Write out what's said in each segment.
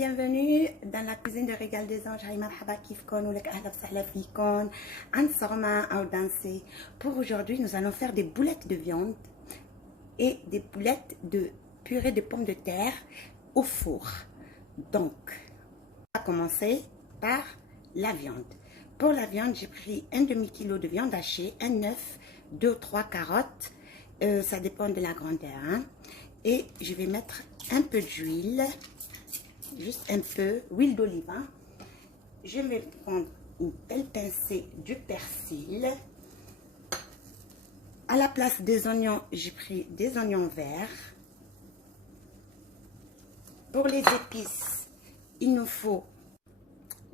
bienvenue dans la cuisine de Régal des Anges. Hay marhaba kifkon ou lek ahla sahla fikon ansarma ou danser. Pour aujourd'hui, nous allons faire des boulettes de viande et des boulettes de purée de pommes de terre au four. Donc, on va commencer par la viande. Pour la viande, j'ai pris un demi-kilo de viande hachée, un œuf, 2 ou 3 carottes. Ça dépend de la grandeur. Hein. Et je vais mettre un peu d'huile, juste un peu, huile d'olive. Hein. Je vais prendre une belle pincée du persil. À la place des oignons, j'ai pris des oignons verts. Pour les épices, il nous faut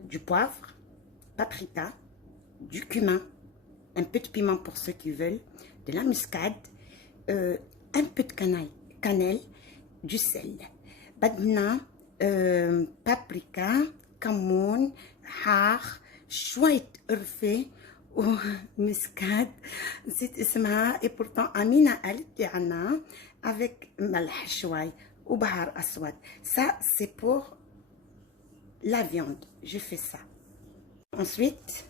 du poivre, paprika, du cumin, un peu de piment pour ceux qui veulent, de la muscade, un peu de cannelle, du sel. Badna, paprika, كمون, حار, شوية قرفة ومسكات نسيت اسمها et pourtant Amina قالت لي عنها avec ملح شوي وبهار أسود. Ça c'est pour la viande. Je fais ça. Ensuite,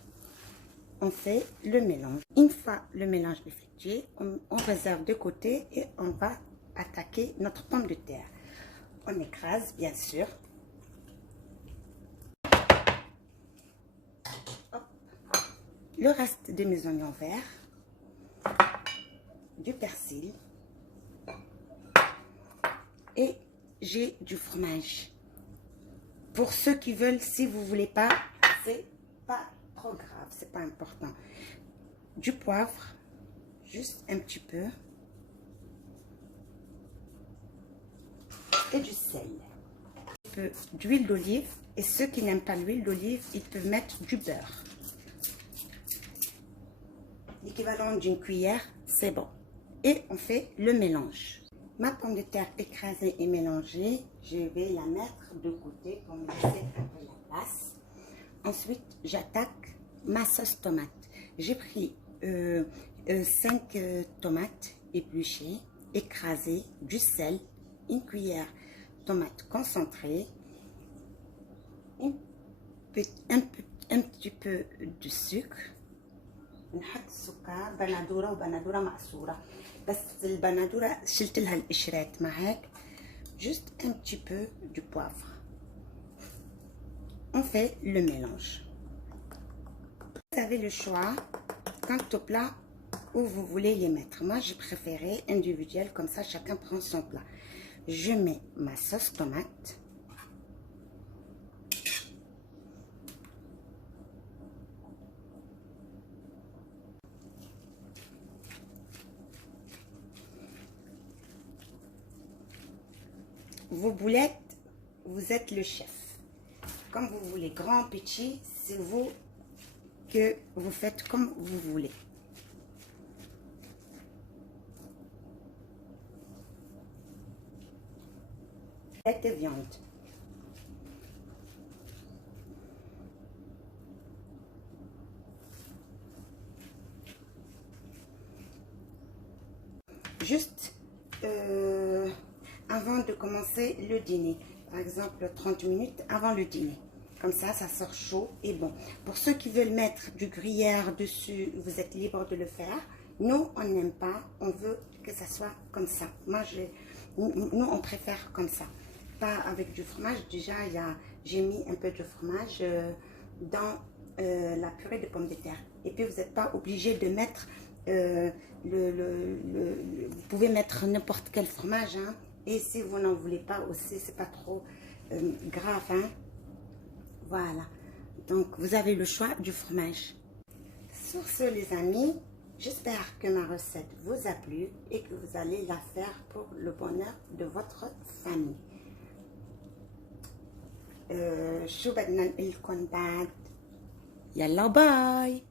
on fait le mélange. Une fois le mélange effectué, on réserve de côté et on va attaquer notre pomme de terre. On écrase bien sûr. Hop. Le reste de mes oignons verts, du persil et j'ai du fromage. Pour ceux qui veulent, si vous voulez pas, c'est pas trop grave, c'est pas important. Du poivre, juste un petit peu. Et du sel. Un peu d'huile d'olive. Et ceux qui n'aiment pas l'huile d'olive, ils peuvent mettre du beurre. L'équivalent d'une cuillère, c'est bon. Et on fait le mélange. Ma pomme de terre écrasée et mélangée, je vais la mettre de côté pour me laisser un peu la place. Ensuite, j'attaque ma sauce tomate. J'ai pris 5 tomates épluchées, écrasées, du sel, une cuillère tomate concentrée, un petit peu de sucre. نحط السكر بندوره وبندوره معصوره بس البندوره شلت لها القشرات معاك. Juste un petit peu du poivre. On fait le mélange. Vous avez le choix quant au plat où vous voulez les mettre. Moi j'ai préféré individuel, comme ça chacun prend son plat. Je mets ma sauce tomate. Vos boulettes, vous êtes le chef. Comme vous voulez, grand, petit, c'est vous que vous faites comme vous voulez. De viande. Juste avant de commencer le dîner, par exemple 30 minutes avant le dîner. Comme ça, ça sort chaud et bon. Pour ceux qui veulent mettre du gruyère dessus, vous êtes libre de le faire. Nous, on n'aime pas, on veut que ça soit comme ça. Moi, nous, on préfère comme ça. Pas avec du fromage. Déjà, j'ai mis un peu de fromage dans la purée de pommes de terre. Et puis, vous n'êtes pas obligé de mettre vous pouvez mettre n'importe quel fromage. Hein. Et si vous n'en voulez pas aussi, c'est pas trop grave. Hein. Voilà. Donc, vous avez le choix du fromage. Sur ce, les amis, j'espère que ma recette vous a plu et que vous allez la faire pour le bonheur de votre famille. شو بدنا نقول لكم بعد يلا باي.